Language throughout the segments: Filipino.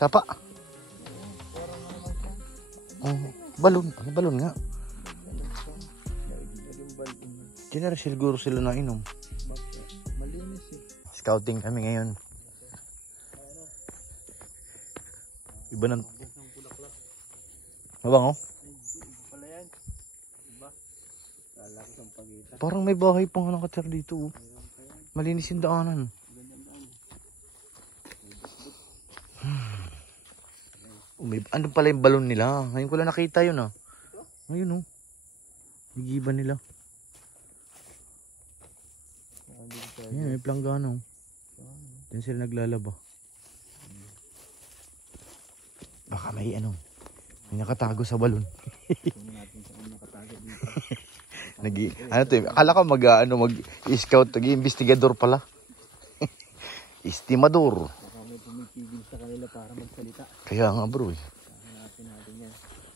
Sapa. Oh, balon. Ano balon nga? General siguro sila na inom. Malinis eh. Scouting kami ngayon. Iba ng... Mabango? Pala yan. Diba? Lalaki ng pagita. Parang may bahay pang nakatira dito. Malinis yung daanan. Ano pala yung balon nila? Ngayon ko lang nakita yun ah. Ngayon oh. Nagiba nila. Ayan, may planggana oh. Diyan sila naglalaba. Baka may ano. May nakatago sa balon. Ano to? Akala ko mag-scout, mag-investigador pala. Estimador. Baka may pumipigil sa kanila para magsalita. Kaya nga bro eh.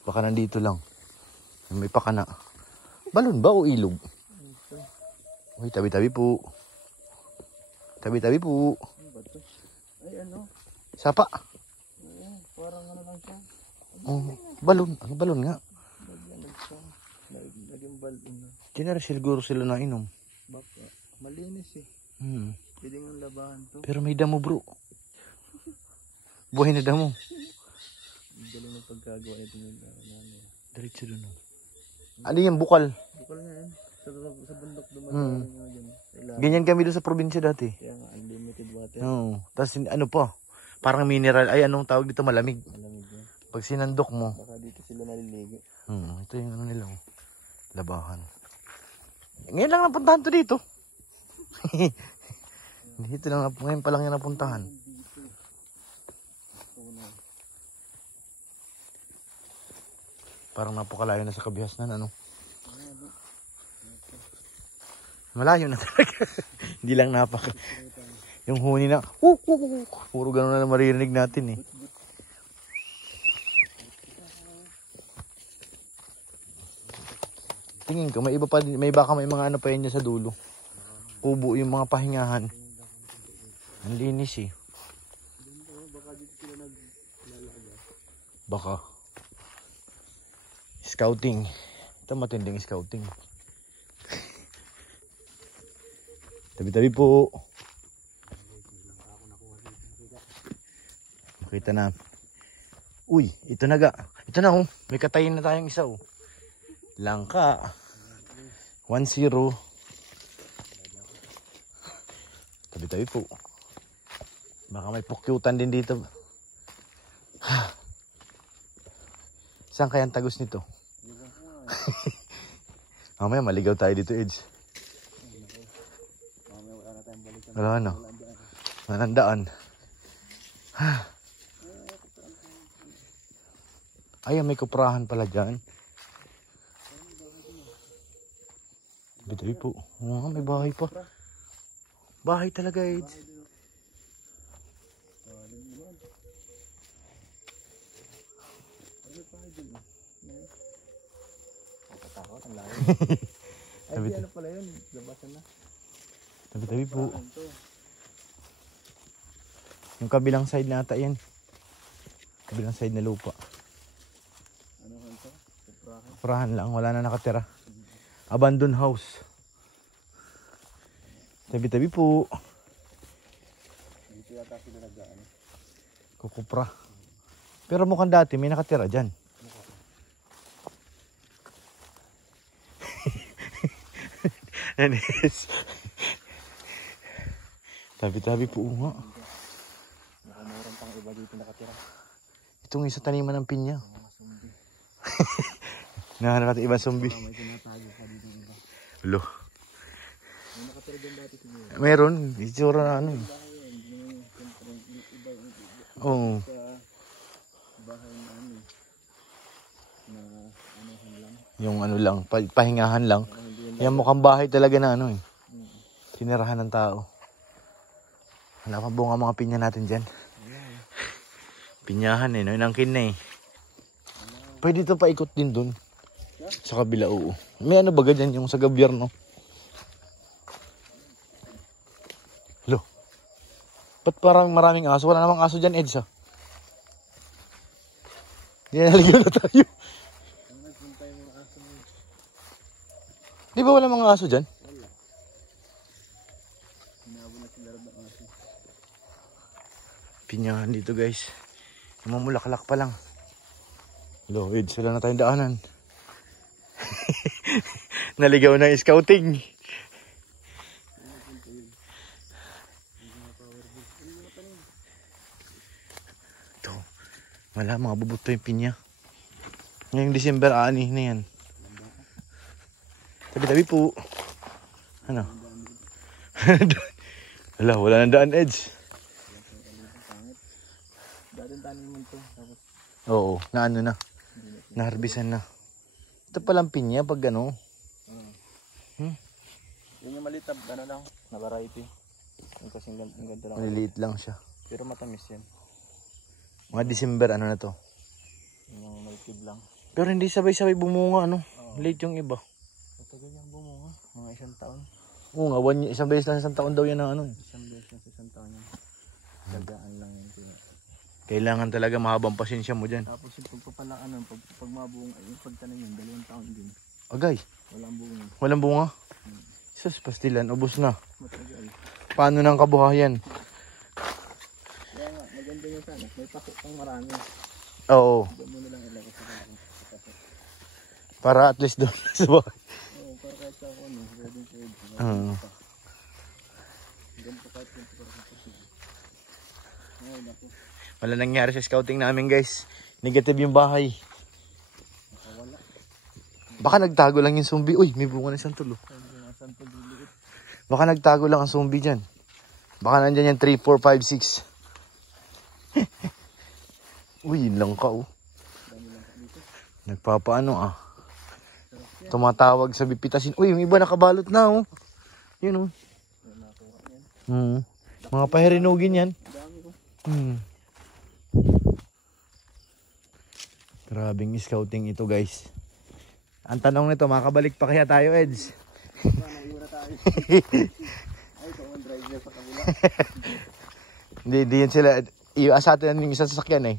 Baka nandito lang. May pakana. Balon ba o ilog? Uy, tabi-tabi po. Tabi-tabi po. Ay ano? Sapa. Parang ano lang siya. Oh, balon. Ano balon nga? Naging balon na. General siguro sila na inom. Baka malinis eh. Pwede nga labahan to. Pero may damo bro. Buhay na damo. Ang galing ng pagkagawa nito ng Diretso doon. Ano yan? Bukal. bukal nga yan. Sa bundok dumadaan nga dyan. Ganyan kami doon sa probinsya dati. Kaya nga unlimited water. Oo. Tapos ano pa? Parang mineral. Ay anong tawag dito? Malamig. Malamig yan. Pag sinandok mo. Baka dito sila naliligo. Ito yung ano nila. Labahan. Ngayon lang napuntahan to dito. Dito lang. Ngayon pa lang yung napuntahan. Parang napakalayo na sa Kabihasnan, ano? Malayo na talaga. Hindi lang yung huni na, puro gano'n na maririnig natin eh. Tingin ko, may iba pa, may mga ano pa yun sa dulo. Kubo yung mga pahingahan. Ang linis eh. Baka. Scouting. Ito matinding scouting. Tabi-tabi po. Makita na. Uy, ito na ga. Ito na oh. May katayin na tayong isa oh. Langka. 1-0. Tabi-tabi po. Baka may pukyutan din dito. Saan kaya ang tagos nito? Mamaya maligaw tayo dito, Edge. Wala na. Manandaan. Ay, may kuprahan pala dyan. Dito po. Oo, may bahay pa. Bahay talaga, Edge. Ay, ano pala yun? Labasan na. Tabi-tabi po. Yung kabilang side na ata yan. Kabilang side na lupa. Ano ka ito? Kuprahan lang. Wala na nakatira. Abandoned house. Tabi-tabi po. Dito yata sila nagdaan. Kukupra. Pero mukhang dati may nakatira dyan. Anis. Tabi-tabi po nga. Baka mayroon pang iba dito nakatira. Itong isa taniman ng pinya. Nahanap natin ibang zombie. May tinatago ka dito iba. Hello. May nakatira din dati siguro. Meron. Itsura na ano. Oo. Bahay na ano. Na anuhan lang. Yung ano lang. Pahingahan lang. Yan mukhang bahay talaga na ano eh. Tinirahan ng tao. Wala pa bunga mga pinya natin dyan. Pinyahan eh. Inangkin na eh. Pwede ito paikot din dun. Sa kabila, oo. May ano baga dyan yung sa gobyerno. Hello. Ba't parang maraming aso? Wala namang aso dyan, Edsa. Hindi na naligaw na tayo. Ang nagpunta yung mga aso mo. Di ba wala mga aso dyan? Wala. Hinabo na sila ng aso. Pinyahan dito guys. Mamulaklak pa lang. Lloyd, sila na tayong daanan. Naligaw na yung scouting. Ito. Wala, mga bubuto yung pinya. Ngayong December, ani na yan. Tabi-tabi po. Ano? Wala nang daan, Edge. Dating tanin mo ito. Tapos Oo, na ano na. Naharbisan na. Ito palang pinya pag ano. yun yung malitab, ano lang, na variety. Yung kasing ang ganda lang. Maliliit lang siya. Pero matamis yan. Mga December, ano na to. Yung malkid lang. Pero hindi sabay-sabay bumunga, ano. Oo. Late yung iba. Matagal yung bumunga. Mga isang taon. Oo nga, isang beses lang, isang taon daw yan ng ano. Isang beses sa isang taon yan. Dagaan lang yan. Kailangan talaga mahabang pasensya mo dyan. Tapos yung pagpapala, ano, pag mabunga, yung pagtanim yun, 2 taon din. Agay, Walang bunga. walang bunga. Sus, pastilan, ubos na. Matagal. Paano ng kabuhayan? Kaya nga, maganda yung sana. May pako pang marami. Oo, Doon mo nilang ilagay sa pako. para at least doon sa bahay. Oo, para kahit sa ako, ano, ready. Oo. Ganito kahit ganito para sa pako. Ngayon ako, Wala nangyari sa scouting namin guys. Negative yung bahay. nakawala. Baka nagtago lang yung zombie. Uy, may bunga na isang tulo. Kaya yung mga sample diliit. Baka nagtago lang ang zombie dyan. Baka nandyan yan 3, 4, 5, 6. Uy, yun lang ka oh. Dami lang dito. Nagpapaano ah. Tumatawag sa bipitasin. Uy, yung iba nakabalot na oh. Yun oh. Yan nakuha yan. Mga pahirinugin yan. Dami ko. Grabing scouting ito guys. Ang tanong nito, makabalik pa kaya tayo, Eds? Naiura tayo. Ay, ito ang driver sa kabila. Hindi yan sila. Iasa atin yung isang sasakyan eh.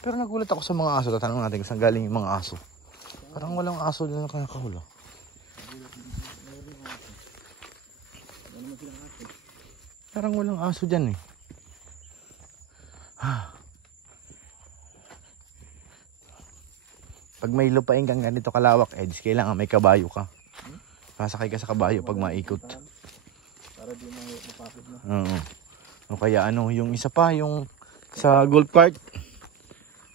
Pero nagulat ako sa mga aso. Tatanong natin kung saan galing yung mga aso. Parang walang aso din na kahula. Parang walang aso dyan eh. Pag may lupain kang ganito kalawak, Eds, kailangan may kabayo ka. Pasakay ka sa kabayo pag maikot. Para di na mapapit na. Oo. O kaya ano, yung isa pa, yung sa golf cart.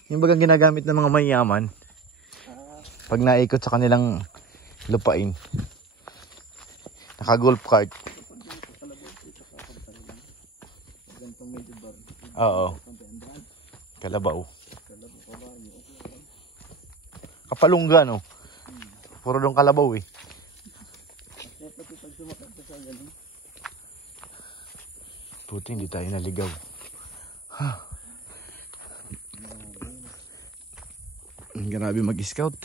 Yung bagang ginagamit ng mga mayaman. Pag naikot sa kanilang lupain. Naka-golf cart. Gantong medyo bar. Oo. Kalabaw. Kapalungga, no? Puro dong kalabaw eh. Puti, hindi tayo naligaw. Grabe mag-scout.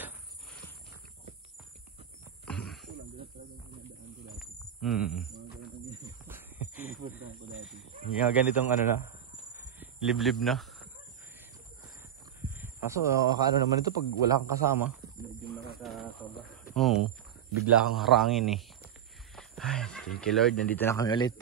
Nga ganitong ano na, liblib na. Kaso ano naman ito pag wala kang kasama. Medyo nakakakaba. Oo, bigla kang harangin eh. Ay, thank you Lord, nandito na kami ulit.